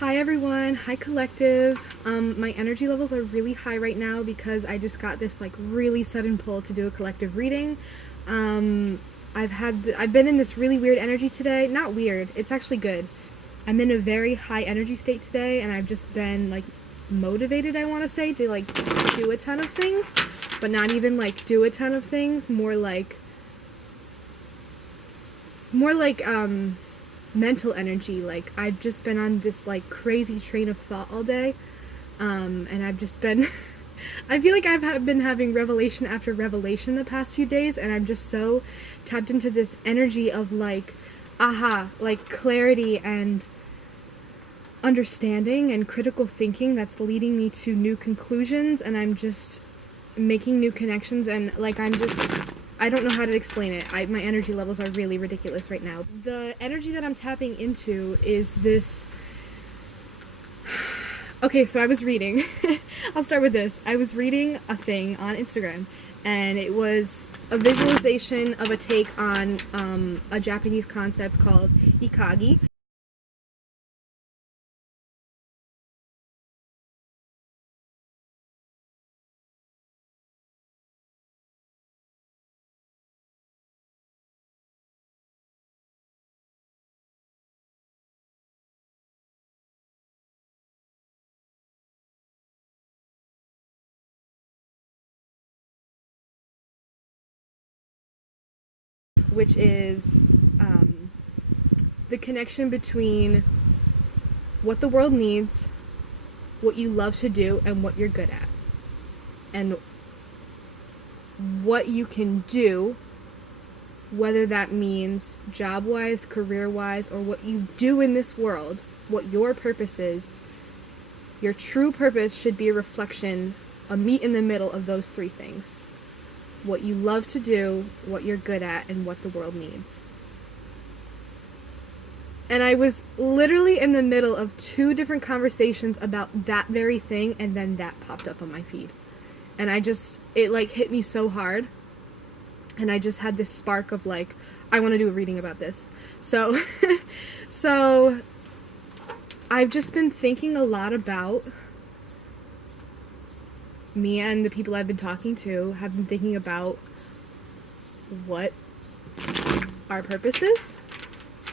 Hi everyone, hi collective. My energy levels are really high right now because I just got this like really sudden pull to do a collective reading. I've been in this really weird energy today. Not weird, it's actually good. I'm in a very high energy state today and I've just been like motivated, I want to say, to like do a ton of things, but not even like do a ton of things, more like mental energy. Like I've just been on this like crazy train of thought all day, and I've just been I feel like been having revelation after revelation the past few days, and I'm just so tapped into this energy of like like clarity and understanding and critical thinking that's leading me to new conclusions, and I'm just making new connections, and like I don't know how to explain it. My energy levels are really ridiculous right now. The energy that I'm tapping into is this. Okay, so I was reading. I'll start with this. I was reading a thing on Instagram, and it was a visualization of a take on a Japanese concept called Ikigai. Which is the connection between what the world needs, what you love to do, and what you're good at. And what you can do, whether that means job-wise, career-wise, or what you do in this world, what your purpose is. Your true purpose should be a reflection, a meet in the middle of those three things. What you love to do, what you're good at, and what the world needs. And I was literally in the middle of two different conversations about that very thing, and then that popped up on my feed. And it like hit me so hard. And I just had this spark of like, I want to do a reading about this. So, so I've just been thinking a lot about me, and the people I've been talking to have been thinking about what our purpose is,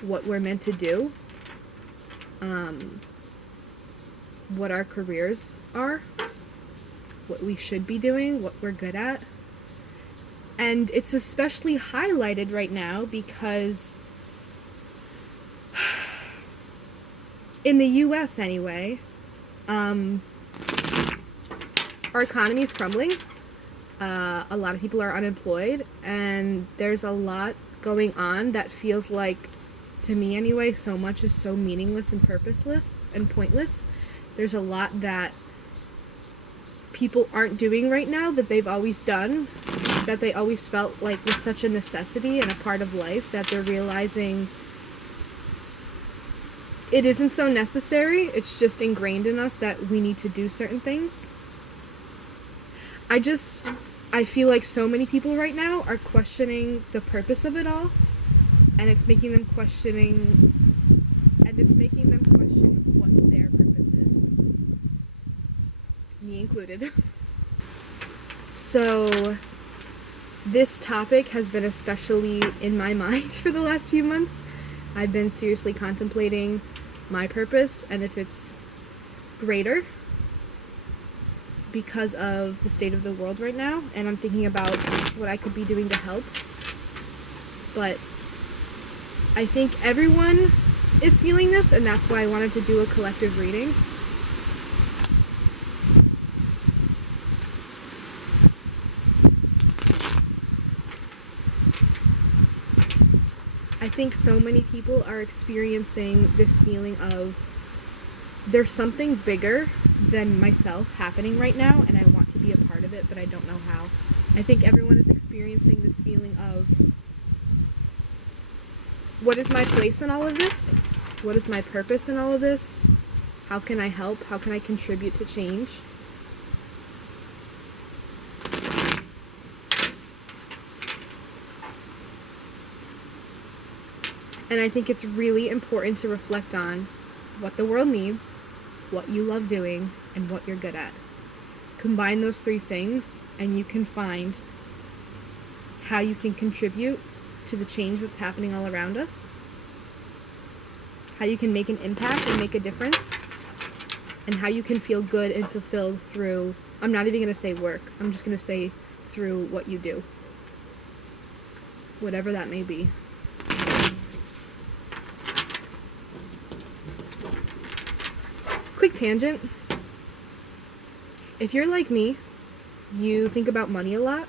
what we're meant to do, what our careers are, what we should be doing, what we're good at. And it's especially highlighted right now because in the US anyway, our economy is crumbling. A lot of people are unemployed, and there's a lot going on that feels like, to me anyway, so much is so meaningless and purposeless and pointless. There's a lot that people aren't doing right now that they've always done, that they always felt like was such a necessity and a part of life, that they're realizing it isn't so necessary. It's just ingrained in us that we need to do certain things. I feel like so many people right now are questioning the purpose of it all, and it's making them question what their purpose is. Me included. So this topic has been especially in my mind for the last few months. I've been seriously contemplating my purpose and if it's greater because of the state of the world right now, and I'm thinking about what I could be doing to help. But I think everyone is feeling this, and that's why I wanted to do a collective reading. I think so many people are experiencing this feeling of there's something bigger than myself happening right now, and I want to be a part of it, but I don't know how. I think everyone is experiencing this feeling of, what is my place in all of this? What is my purpose in all of this? How can I help? How can I contribute to change? And I think it's really important to reflect on what the world needs, what you love doing, and what you're good at. Combine those three things, and you can find how you can contribute to the change that's happening all around us, how you can make an impact and make a difference, and how you can feel good and fulfilled through, I'm not even going to say work, I'm just going to say through what you do. Whatever that may be. Quick tangent. If you're like me, you think about money a lot,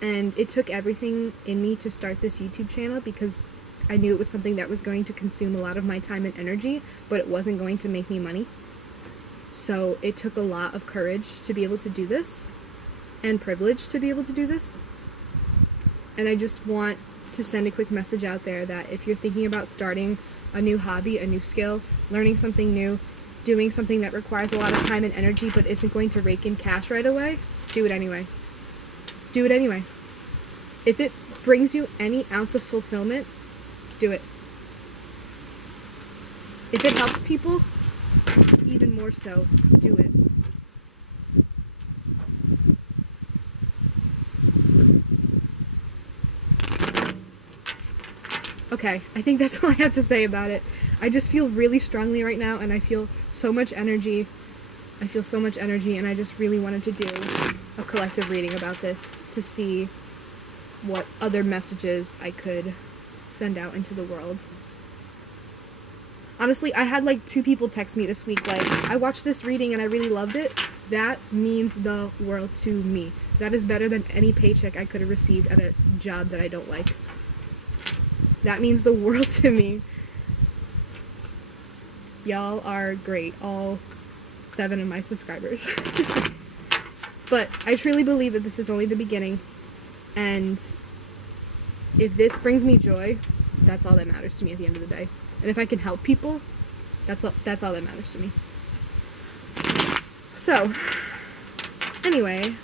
and it took everything in me to start this YouTube channel because I knew it was something that was going to consume a lot of my time and energy, but it wasn't going to make me money. So it took a lot of courage to be able to do this, and privilege to be able to do this. And I just want to send a quick message out there that if you're thinking about starting a new hobby, a new skill, learning something new, doing something that requires a lot of time and energy but isn't going to rake in cash right away, do it anyway. Do it anyway. If it brings you any ounce of fulfillment, do it. If it helps people, even more so, do it. Okay, I think that's all I have to say about it. I just feel really strongly right now, and I feel so much energy. I feel so much energy, and I just really wanted to do a collective reading about this to see what other messages I could send out into the world. Honestly, I had like 2 people text me this week, like, I watched this reading and I really loved it. That means the world to me. That is better than any paycheck I could have received at a job that I don't like. That means the world to me. Y'all are great, all 7 of my subscribers. But I truly believe that this is only the beginning, and if this brings me joy, that's all that matters to me at the end of the day. And if I can help people, that's all that matters to me. So, anyway,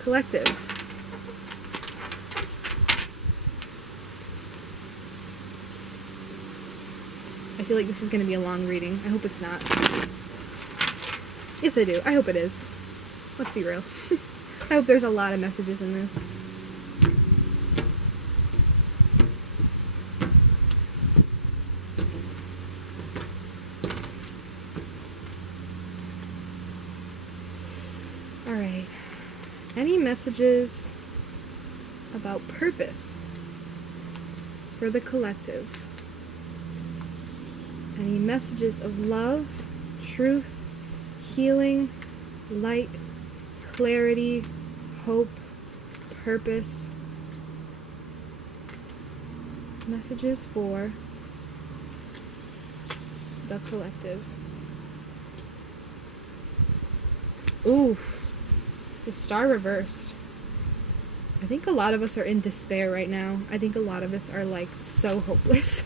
collective. I feel like this is going to be a long reading. I hope it's not. Yes, I do. I hope it is. Let's be real. I hope there's a lot of messages in this. Alright. Any messages about purpose for the collective? Any messages of love, truth, healing, light, clarity, hope, purpose? Messages for the collective. Ooh, the star reversed. I think a lot of us are in despair right now. I think a lot of us are like so hopeless.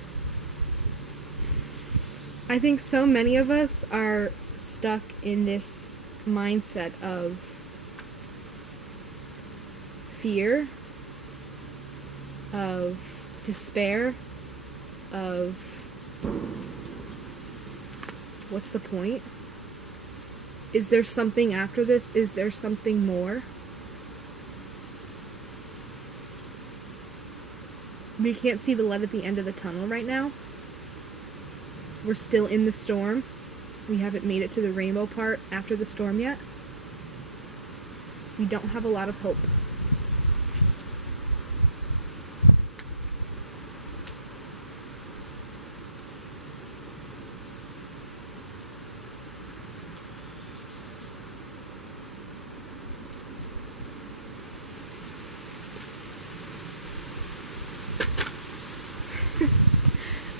I think so many of us are stuck in this mindset of fear, of despair, of what's the point? Is there something after this? Is there something more? We can't see the light at the end of the tunnel right now. We're still in the storm. We haven't made it to the rainbow part after the storm yet. We don't have a lot of hope.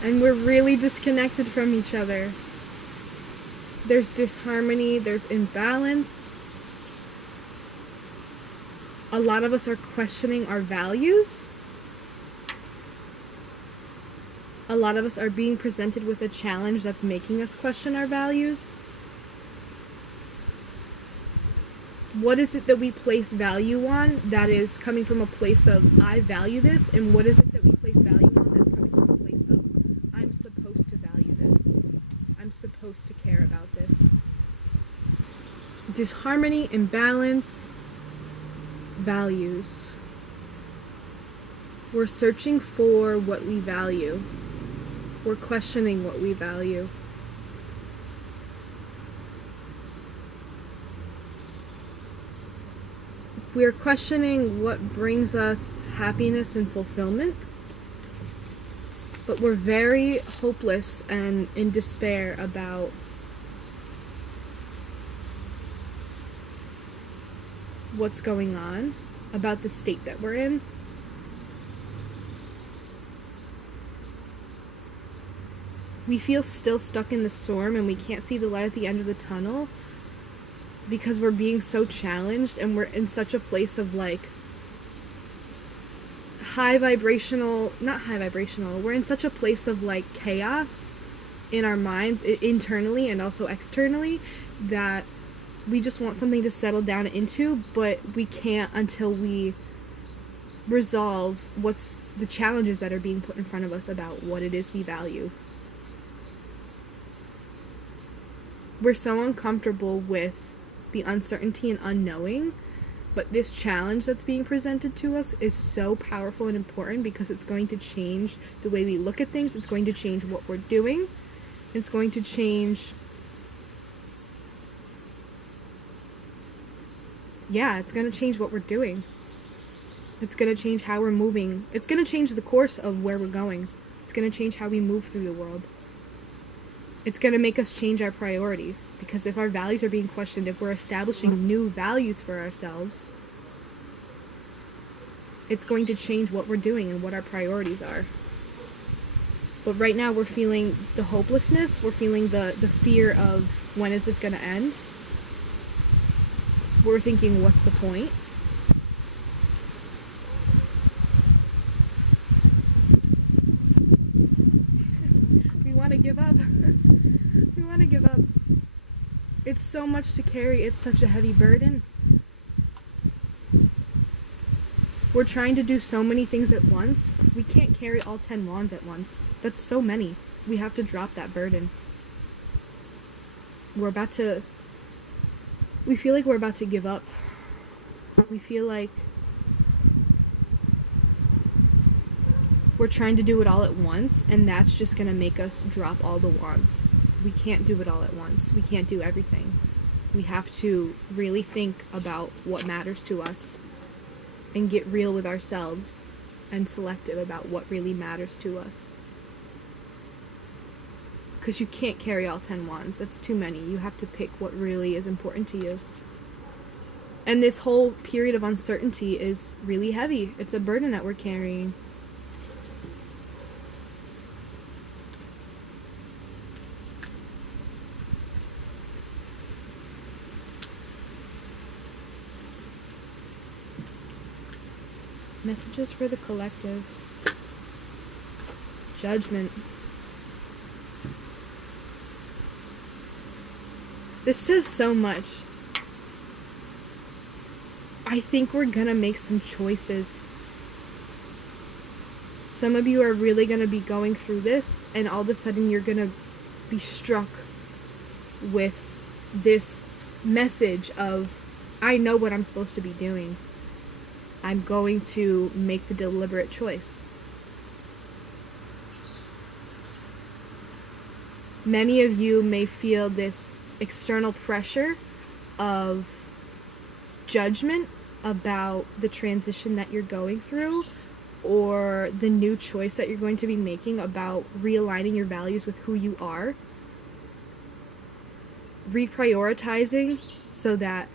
And we're really disconnected from each other. There's disharmony, there's imbalance. A lot of us are questioning our values. A lot of us are being presented with a challenge that's making us question our values. What is it that we place value on that is coming from a place of, I value this, and what is it that we place value on that's coming from a place of, I'm supposed to value this? supposed to care about this. Disharmony, imbalance, values. We're searching for what we value. We're questioning what we value. We're questioning what brings us happiness and fulfillment. But we're very hopeless and in despair about what's going on, about the state that we're in. We feel still stuck in the storm and we can't see the light at the end of the tunnel because we're being so challenged and we're in such a place of like we're in such a place of like chaos in our minds, internally and also externally, that we just want something to settle down into, but we can't until we resolve what's the challenges that are being put in front of us about what it is we value. We're so uncomfortable with the uncertainty and unknowing, but this challenge that's being presented to us is so powerful and important because it's going to change the way we look at things. It's going to change what we're doing. It's going to change... it's going to change what we're doing. It's going to change how we're moving. It's going to change the course of where we're going. It's going to change how we move through the world. It's going to make us change our priorities, because if our values are being questioned, if we're establishing new values for ourselves, it's going to change what we're doing and what our priorities are. But right now we're feeling the hopelessness, we're feeling the fear of when is this going to end? We're thinking, what's the point? We want to give up. We want to give up. It's so much to carry. It's such a heavy burden. We're trying to do so many things at once. We can't carry all 10 wands at once. That's so many. We have to drop that burden. We feel like we're about to give up. We feel like we're trying to do it all at once, and that's just going to make us drop all the wands. We can't do it all at once. We can't do everything. We have to really think about what matters to us and get real with ourselves and selective about what really matters to us. Because you can't carry all 10 wands. That's too many. You have to pick what really is important to you. And this whole period of uncertainty is really heavy. It's a burden that we're carrying. Messages for the collective. Judgment. This says so much. I think we're gonna make some choices. Some of you are really gonna be going through this, and all of a sudden you're gonna be struck with this message of, I know what I'm supposed to be doing. I'm going to make the deliberate choice. Many of you may feel this external pressure of judgment about the transition that you're going through, or the new choice that you're going to be making about realigning your values with who you are. Reprioritizing so that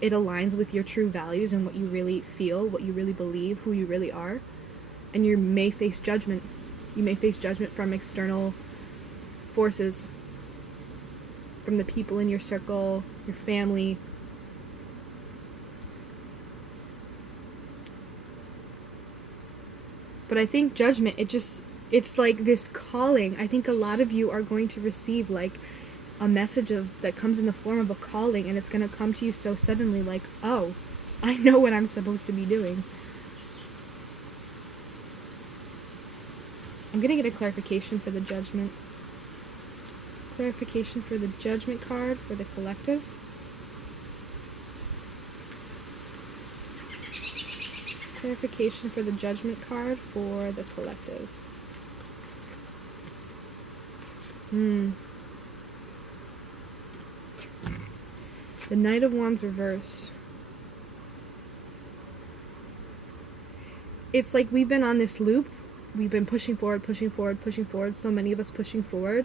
it aligns with your true values and what you really feel, what you really believe, who you really are. And you may face judgment. You may face judgment from external forces, from the people in your circle, your family. But I think judgment, it's like this calling. I think a lot of you are going to receive like a message that comes in the form of a calling, and it's going to come to you so suddenly, like, oh, I know what I'm supposed to be doing. I'm going to get a clarification for the judgment. Clarification for the Judgment card for the collective. Clarification for the Judgment card for the collective. The Knight of Wands reversed. It's like we've been on this loop. We've been pushing forward, pushing forward, pushing forward. So many of us pushing forward.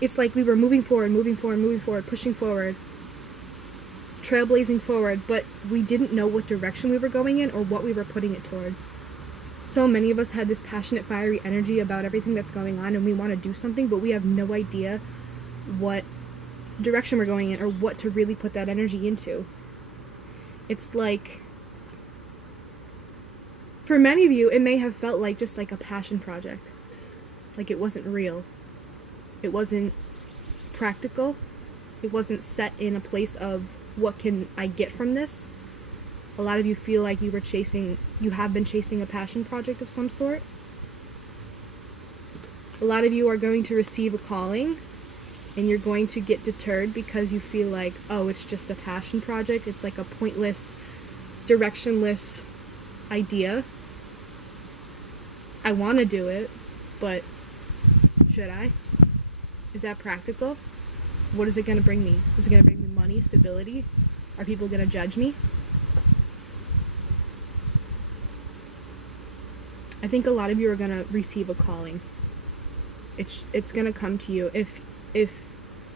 It's like we were moving forward, moving forward, moving forward, pushing forward, trailblazing forward, but we didn't know what direction we were going in or what we were putting it towards. So many of us had this passionate, fiery energy about everything that's going on, and we want to do something, but we have no idea what direction we're going in or what to really put that energy into. It's like, for many of you, it may have felt like just like a passion project. Like it wasn't real. It wasn't practical. It wasn't set in a place of what can I get from this. A lot of you feel like you have been chasing a passion project of some sort. A lot of you are going to receive a calling, and you're going to get deterred because you feel like, oh, it's just a passion project. It's like a pointless, directionless idea. I want to do it, but should I? Is that practical? What is it going to bring me? Is it going to bring me money, stability? Are people going to judge me? I think a lot of you are going to receive a calling. It's going to come to you. If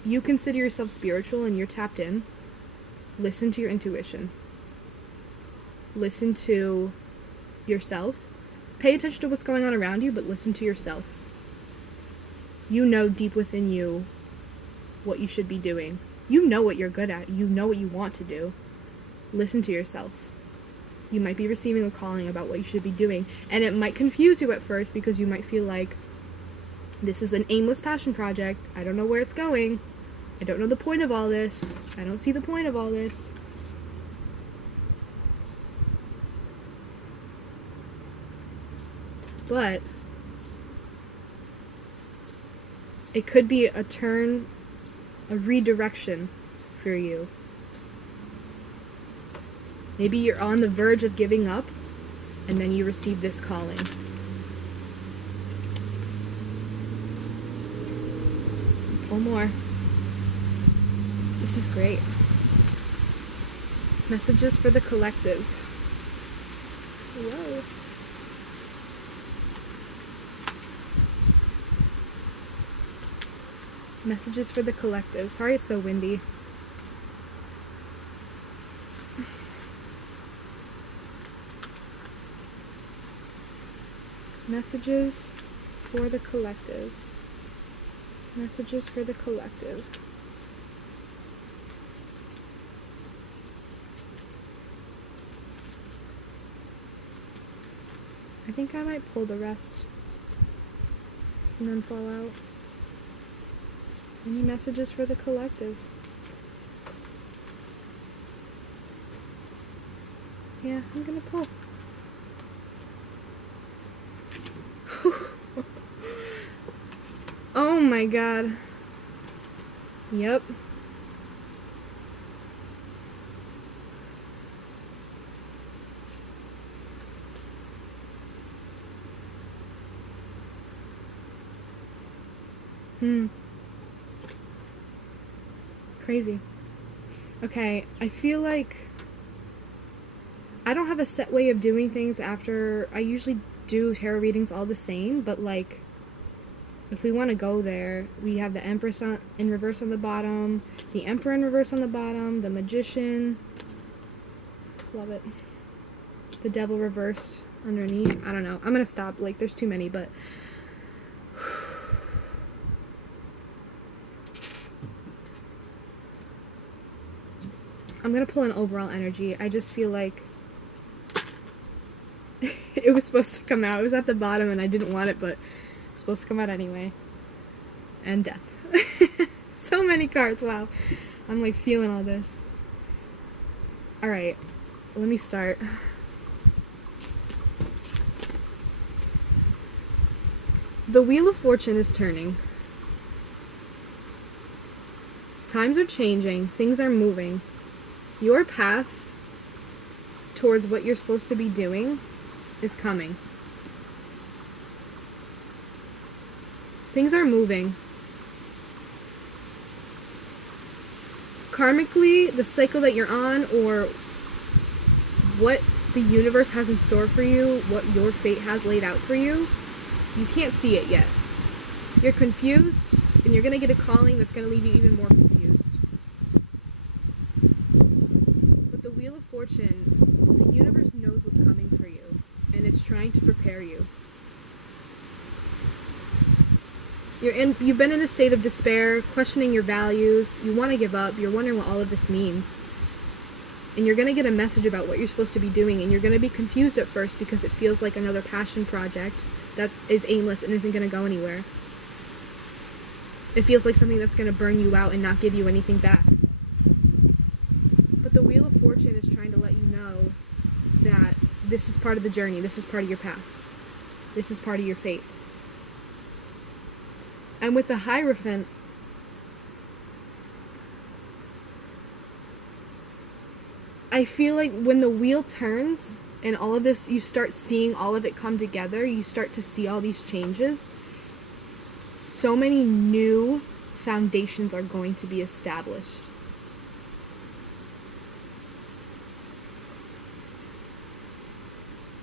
you consider yourself spiritual and you're tapped in, listen to your intuition. Listen to yourself. Pay attention to what's going on around you, but listen to yourself. You know deep within you what you should be doing. You know what you're good at. You know what you want to do. Listen to yourself. You might be receiving a calling about what you should be doing, and it might confuse you at first because you might feel like, this is an aimless passion project. I don't know where it's going. I don't know the point of all this. I don't see the point of all this. But it could be a turn, a redirection for you. Maybe you're on the verge of giving up, and then you receive this calling. Pull more. This is great. Messages for the collective. Whoa. Messages for the collective. Sorry it's so windy. Messages for the collective. Messages for the collective. I think I might pull the rest and then fall out. Any messages for the collective? Yeah, I'm gonna pull. Oh my god. Yep. Crazy. Okay, I feel like I don't have a set way of doing things after. I usually do tarot readings all the same, but like, if we want to go there, we have the Empress in reverse on the bottom, the Emperor in reverse on the bottom, the Magician. Love it. The Devil reversed underneath. I don't know. I'm gonna stop. Like, there's too many, but I'm gonna pull an overall energy. I just feel like it was supposed to come out. It was at the bottom and I didn't want it, but it's supposed to come out anyway. And death. So many cards, wow. I'm like feeling all this. Alright, let me start. The Wheel of Fortune is turning. Times are changing. Things are moving. Your path towards what you're supposed to be doing is coming. Things are moving. Karmically, the cycle that you're on, or what the universe has in store for you, what your fate has laid out for you, you can't see it yet. You're confused, and you're going to get a calling that's going to leave you even more confused. But the Wheel of Fortune, the universe knows what's coming for you, and it's trying to prepare you. You've been in a state of despair, questioning your values, you want to give up, you're wondering what all of this means. And you're going to get a message about what you're supposed to be doing, and you're going to be confused at first because it feels like another passion project that is aimless and isn't going to go anywhere. It feels like something that's going to burn you out and not give you anything back. But the Wheel of Fortune is trying to let you know that this is part of the journey, this is part of your path, this is part of your fate. And with the Hierophant, I feel like when the wheel turns and all of this, you start seeing all of it come together, you start to see all these changes, so many new foundations are going to be established.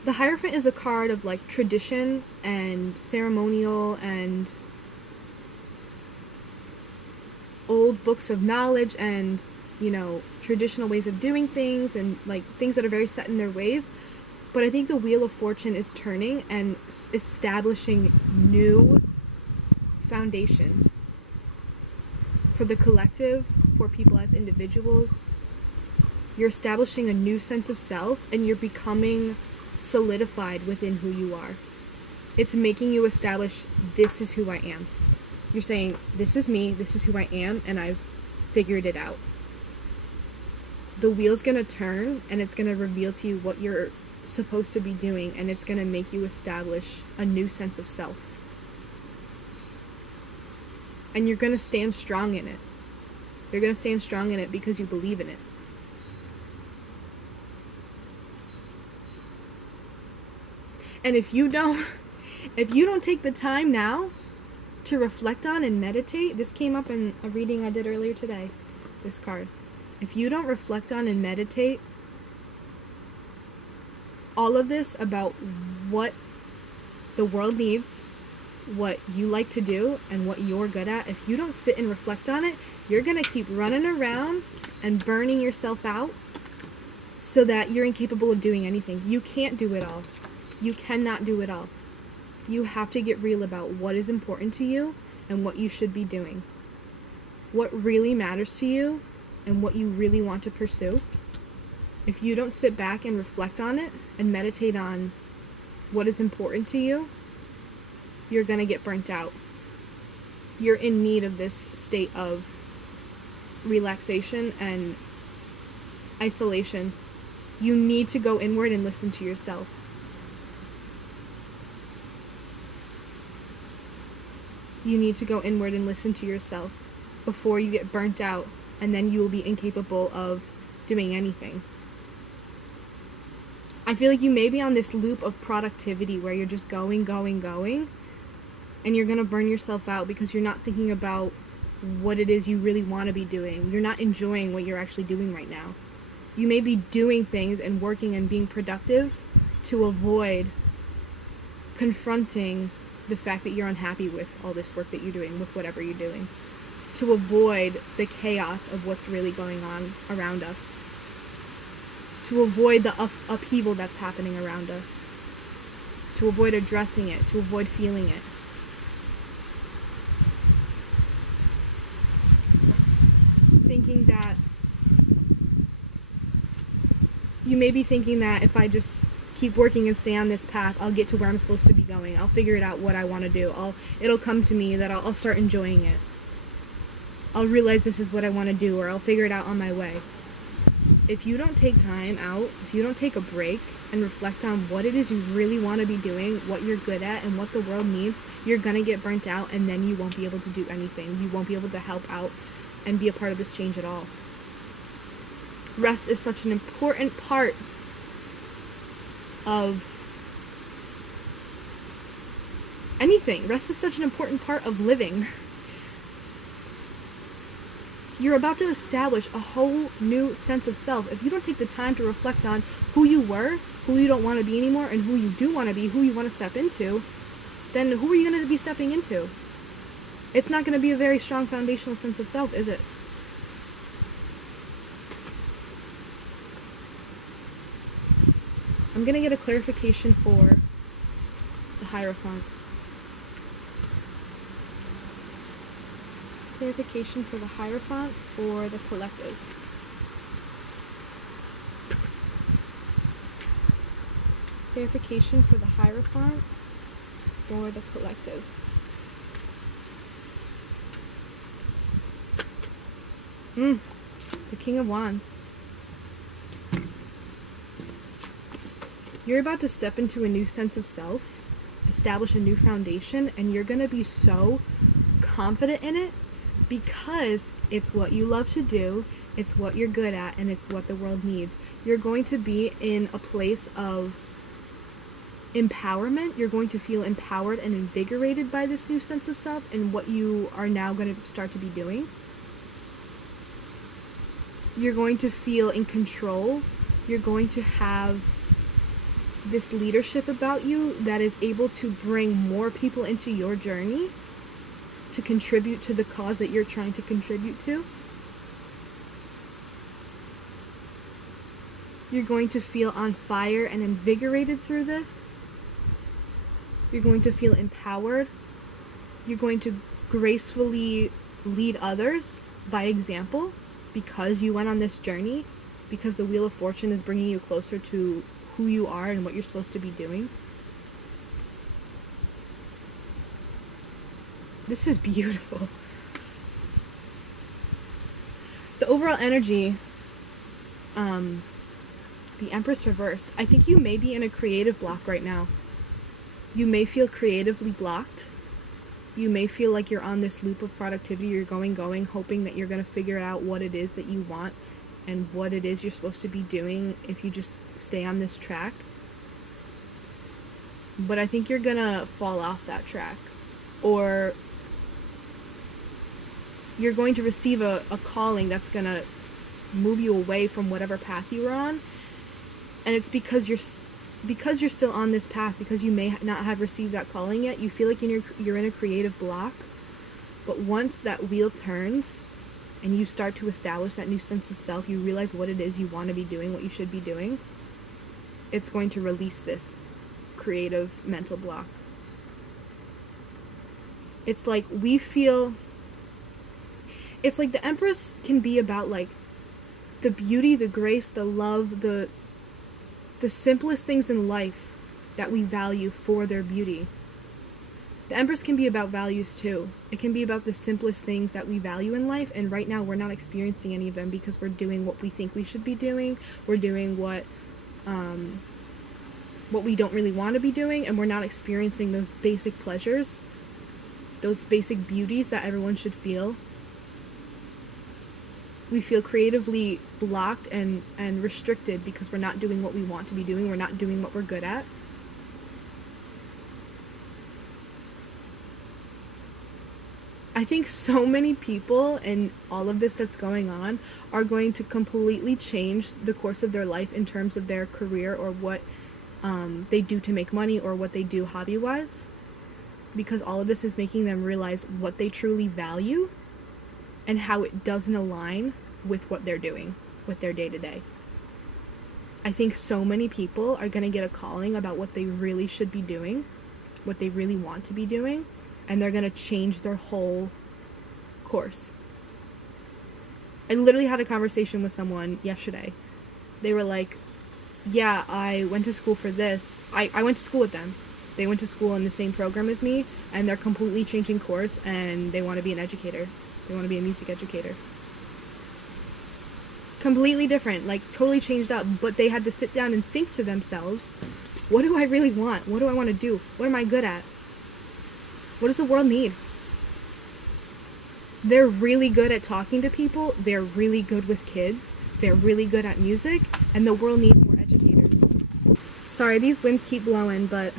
The Hierophant is a card of like tradition and ceremonial and old books of knowledge and, you know, traditional ways of doing things and like things that are very set in their ways. But I think the Wheel of Fortune is turning and establishing new foundations for the collective, for people as individuals. You're establishing a new sense of self, and you're becoming solidified within who you are. It's making you establish, this is who I am. You're saying, this is me, this is who I am, and I've figured it out. The wheel's gonna turn, and it's gonna reveal to you what you're supposed to be doing, and it's gonna make you establish a new sense of self. And you're gonna stand strong in it. You're gonna stand strong in it because you believe in it. And if you don't take the time now to reflect on and meditate, this came up in a reading I did earlier today, this card. If you don't reflect on and meditate all of this about what the world needs, what you like to do, and what you're good at, if you don't sit and reflect on it, you're going to keep running around and burning yourself out so that you're incapable of doing anything. You can't do it all. You cannot do it all. You have to get real about what is important to you and what you should be doing. What really matters to you and what you really want to pursue. If you don't sit back and reflect on it and meditate on what is important to you, you're going to get burnt out. You're in need of this state of relaxation and isolation. You need to go inward and listen to yourself. You need to go inward and listen to yourself before you get burnt out, and then you will be incapable of doing anything. I feel like you may be on this loop of productivity where you're just going, and you're going to burn yourself out because you're not thinking about what it is you really want to be doing. You're not enjoying what you're actually doing right now. You may be doing things and working and being productive to avoid confronting the fact that you're unhappy with all this work that you're doing, with whatever you're doing, to avoid the chaos of what's really going on around us, to avoid the upheaval that's happening around us, to avoid addressing it, to avoid feeling it. Thinking that, you may be thinking that if I just keep working and stay on this path, I'll get to where I'm supposed to be going. I'll figure it out what I want to do. It'll come to me that I'll start enjoying it. I'll realize this is what I want to do, or I'll figure it out on my way. If you don't take time out, if you don't take a break and reflect on what it is you really want to be doing, what you're good at, and what the world needs, you're going to get burnt out, and then you won't be able to do anything. You won't be able to help out and be a part of this change at all. Rest is such an important part of anything. Rest is such an important part of living. You're about to establish a whole new sense of self. If you don't take the time to reflect on who you were, who you don't want to be anymore, and who you do want to be, who you want to step into, then who are you going to be stepping into? It's not going to be a very strong foundational sense of self, is it? I'm going to get a clarification for the Hierophant. Clarification for the Hierophant for the collective. Clarification for the Hierophant for the collective. The King of Wands. You're about to step into a new sense of self, establish a new foundation, and you're going to be so confident in it because it's what you love to do, it's what you're good at, and it's what the world needs. You're going to be in a place of empowerment. You're going to feel empowered and invigorated by this new sense of self and what you are now going to start to be doing. You're going to feel in control. You're going to have this leadership about you that is able to bring more people into your journey to contribute to the cause that you're trying to contribute to. You're going to feel on fire and invigorated through this. You're going to feel empowered. You're going to gracefully lead others by example because you went on this journey, because the Wheel of Fortune is bringing you closer to who you are and what you're supposed to be doing. This is beautiful. The overall energy, the Empress reversed. I think you may be in a creative block right now. You may feel creatively blocked. You may feel like you're on this loop of productivity. You're going, hoping that you're going to figure out what it is that you want and what it is you're supposed to be doing if you just stay on this track. But I think you're going to fall off that track. Or you're going to receive a calling that's going to move you away from whatever path you were on. And it's because you're still on this path, because you may not have received that calling yet. You feel like you're in a creative block. But once that wheel turns and you start to establish that new sense of self, you realize what it is you want to be doing, what you should be doing, it's going to release this creative mental block. It's like it's like the Empress can be about like the beauty, the grace, the love, the simplest things in life that we value for their beauty. The Empress can be about values too. It can be about the simplest things that we value in life, and right now we're not experiencing any of them because we're doing what we think we should be doing. We're doing what we don't really want to be doing, and we're not experiencing those basic pleasures, those basic beauties that everyone should feel. We feel creatively blocked and restricted because we're not doing what we want to be doing. We're not doing what we're good at. I think so many people and all of this that's going on are going to completely change the course of their life in terms of their career or what they do to make money or what they do hobby-wise, because all of this is making them realize what they truly value and how it doesn't align with what they're doing with their day-to-day. I think so many people are going to get a calling about what they really should be doing, what they really want to be doing, and they're going to change their whole course. I literally had a conversation with someone yesterday. They were like, yeah, I went to school for this. I went to school with them. They went to school in the same program as me, and they're completely changing course, and they want to be an educator. They want to be a music educator. Completely different, like totally changed up, but they had to sit down and think to themselves, what do I really want? What do I want to do? What am I good at? What does the world need? They're really good at talking to people, they're really good with kids, they're really good at music, and the world needs more educators. Sorry, these winds keep blowing, but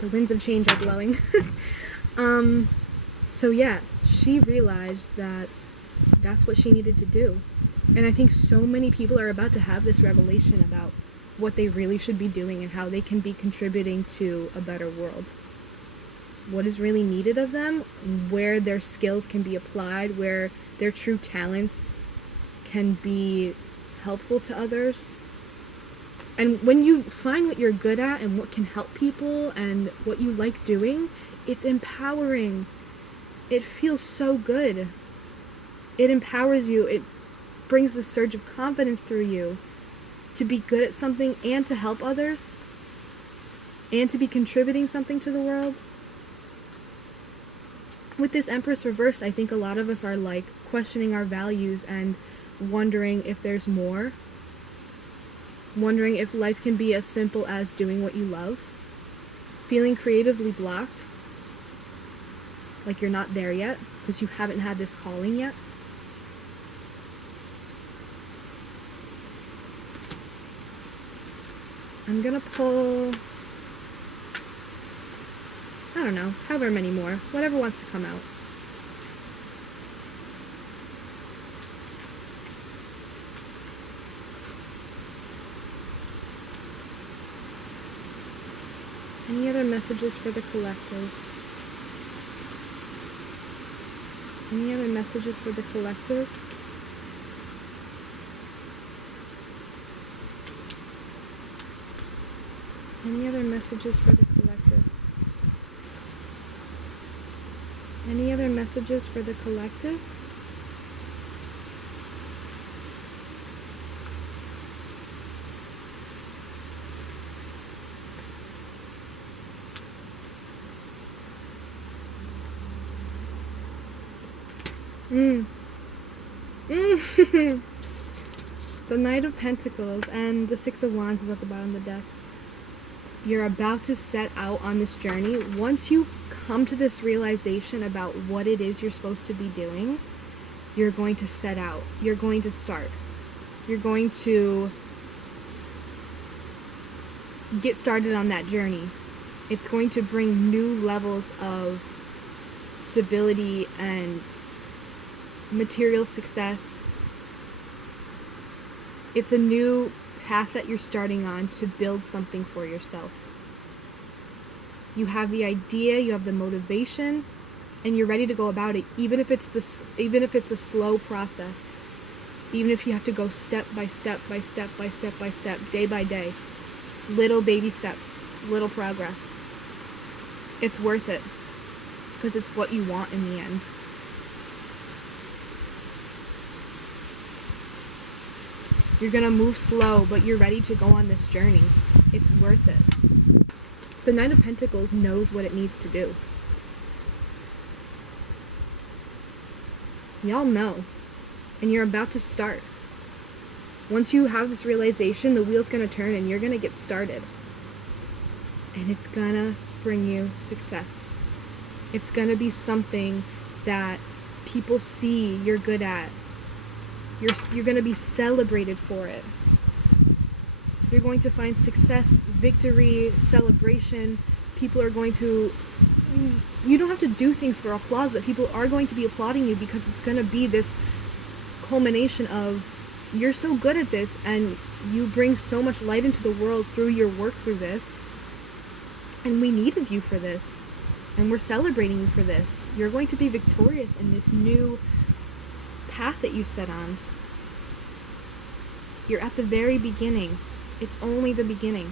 the winds of change are blowing. So yeah, she realized that that's what she needed to do. And I think so many people are about to have this revelation about what they really should be doing and how they can be contributing to a better world. What is really needed of them, where their skills can be applied, where their true talents can be helpful to others. And when you find what you're good at and what can help people and what you like doing, it's empowering. It feels so good. It empowers you. It brings the surge of confidence through you to be good at something and to help others and to be contributing something to the world. With this Empress reverse, I think a lot of us are like questioning our values and wondering if there's more. Wondering if life can be as simple as doing what you love. Feeling creatively blocked. Like you're not there yet because you haven't had this calling yet. I'm gonna pull, I don't know, however many more, whatever wants to come out. Any other messages for the collective? Any other messages for the collective? Any other messages for the collective? Any other messages for the collective? The Knight of Pentacles and the Six of Wands is at the bottom of the deck. You're about to set out on this journey. Once you come to this realization about what it is you're supposed to be doing, you're going to set out. You're going to start. You're going to get started on that journey. It's going to bring new levels of stability and material success. It's a new path that you're starting on to build something for yourself. You have the idea, you have the motivation, and you're ready to go about it, even if it's a slow process. Even if you have to go step by step by step by step by step, day by day. Little baby steps, little progress. It's worth it because it's what you want in the end. You're gonna move slow, but you're ready to go on this journey. It's worth it. The Knight of Pentacles knows what it needs to do. Y'all know. And you're about to start. Once you have this realization, the wheel's gonna turn and you're gonna get started. And it's gonna bring you success. It's gonna be something that people see you're good at. You're going to be celebrated for it. You're going to find success, victory, celebration. People are going to... You don't have to do things for applause, but people are going to be applauding you because it's going to be this culmination of you're so good at this and you bring so much light into the world through your work through this. And we needed you for this. And we're celebrating you for this. You're going to be victorious in this new path that you set on. You're at the very beginning. It's only the beginning.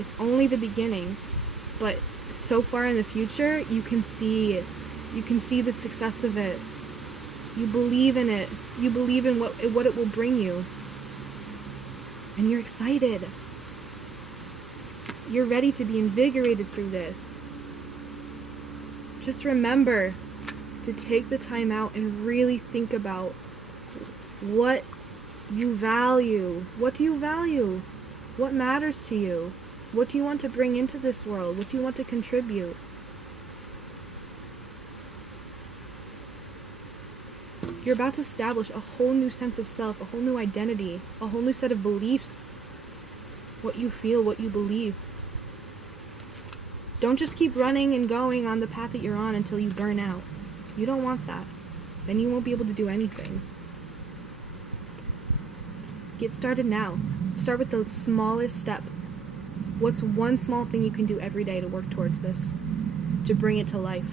It's only the beginning, but so far in the future, you can see it. You can see the success of it. You believe in it. You believe in what it will bring you. And you're excited. You're ready to be invigorated through this. Just remember to take the time out and really think about what you value. What do you value? What matters to you? What do you want to bring into this world? What do you want to contribute? You're about to establish a whole new sense of self, a whole new identity, a whole new set of beliefs. What you feel, what you believe. Don't just keep running and going on the path that you're on until you burn out. You don't want that. Then you won't be able to do anything. Get started now. Start with the smallest step. What's one small thing you can do every day to work towards this? To bring it to life.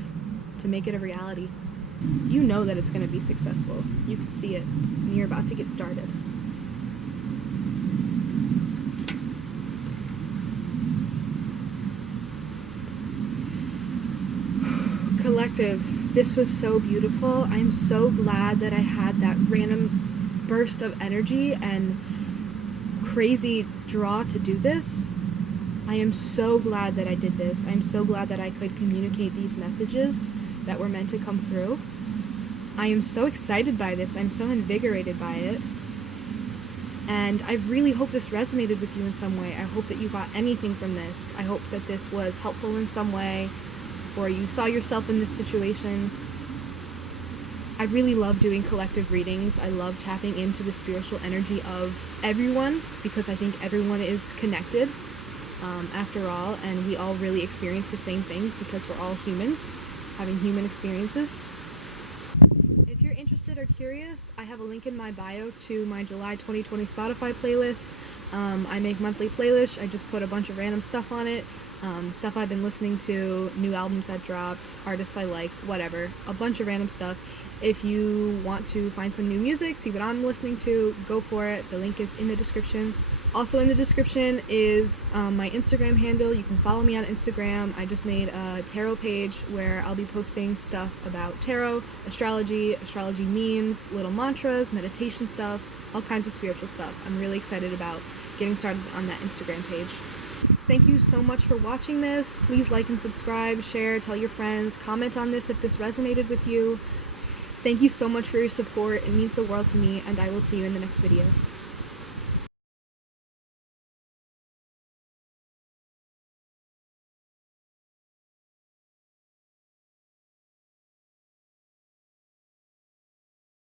To make it a reality. You know that it's going to be successful. You can see it. And you're about to get started. Collective, this was so beautiful. I'm so glad that I had that random burst of energy and crazy draw to do this. I am so glad that I did this. I'm so glad that I could communicate these messages that were meant to come through. I am so excited by this. I'm so invigorated by it. And I really hope this resonated with you in some way. I hope that you got anything from this. I hope that this was helpful in some way, or you saw yourself in this situation. I really love doing collective readings. I love tapping into the spiritual energy of everyone, because I think everyone is connected after all, and we all really experience the same things because we're all humans, having human experiences. If you're interested or curious, I have a link in my bio to my July 2020 Spotify playlist. I make monthly playlists. I just put a bunch of random stuff on it. Stuff I've been listening to, new albums I've dropped, artists I like, whatever. A bunch of random stuff. If you want to find some new music, see what I'm listening to, go for it. The link is in the description. Also in the description is my Instagram handle. You can follow me on Instagram. I just made a tarot page where I'll be posting stuff about tarot, astrology memes, little mantras, meditation stuff, all kinds of spiritual stuff. I'm really excited about getting started on that Instagram page. Thank you so much for watching this. Please like and subscribe, share, tell your friends, comment on this if this resonated with you. Thank you so much for your support. It means the world to me, and I will see you in the next video.